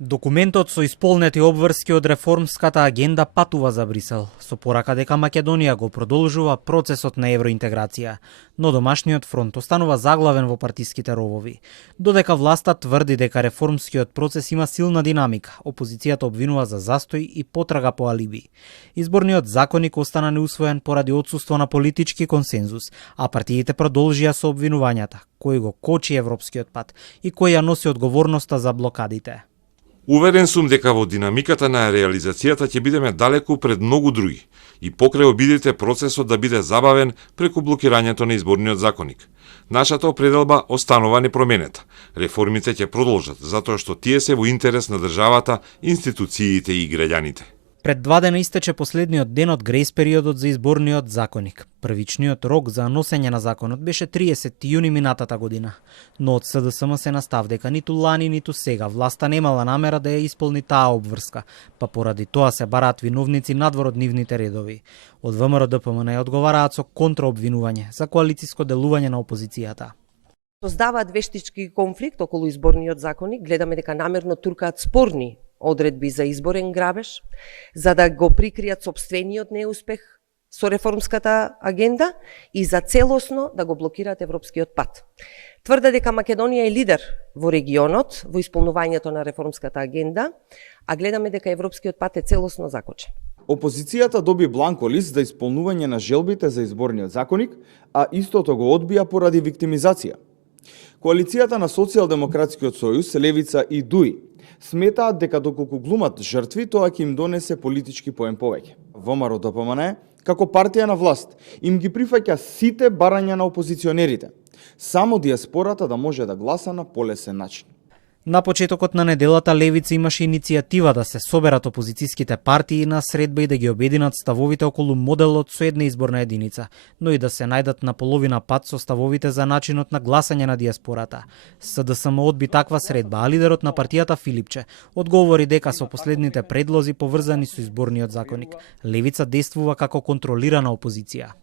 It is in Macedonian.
Документот со исполнети обврски од реформската агенда патува за Брисел, со порака дека Македонија го продолжува процесот на евроинтеграција, но домашниот фронт останува заглавен во партиските ровови. Додека власта тврди дека реформскиот процес има силна динамика, опозицијата обвинува за застој и потрага по алиби. Изборниот законник остана неусвоен поради отсуство на политички консензус, а партиите продолжија со обвинувањата, кој го кочи европскиот пат и кој ја носи одговорноста за блокадите. Уверен сум дека во динамиката на реализацијата ќе бидеме далеку пред многу други и покрај обидите процесот да биде забавен преку блокирањето на изборниот законник. Нашата определба останува непроменета. Реформите ќе продолжат затоа што тие се во интерес на државата, институциите и граѓаните. Пред 2 дена истече последниот ден од грејс периодот за изборниот законник. Првичниот рок за носење на законот беше 30 јуни минатата година. Но од СДСМ се настав дека ниту лани, ниту сега власта немала намера да ја исполни таа обврска, па поради тоа се бараат виновници надвор од нивните редови. Од ВМРО ДПМН ја одговараат со контраобвинување за коалициско делување на опозицијата. Создаваат вештички конфликт околу изборниот законник, гледаме дека намерно туркаат спорни одредби за изборен грабеж, за да го прикријат сопствениот неуспех со реформската агенда и за целосно да го блокираат европскиот пат. Тврда дека Македонија е лидер во регионот во исполнувањето на реформската агенда, а гледаме дека европскиот пат е целосно закочен. Опозицијата доби бланко лист за исполнување на желбите за изборниот законник, а истото го одбија поради виктимизација. Коалицијата на Социјалдемократскиот сојуз, Левица и ДУИ сметаат дека доколку глумат жртви, тоа ќе им донесе политички поен повеќе. ВМРО ДПМН, како партија на власт, им ги прифаќа сите барања на опозиционерите, само диаспората да може да гласа на полесен начин. На почетокот на неделата Левица имаше иницијатива да се соберат опозицијските партии на средба и да ги обединат ставовите околу моделот со една изборна единица, но и да се најдат на половина пат со ставовите за начинот на гласање на диаспората. СДСМ одби таква средба, а лидерот на партијата Филипче одговори дека со последните предлози поврзани со изборниот законник, Левица действува како контролирана опозиција.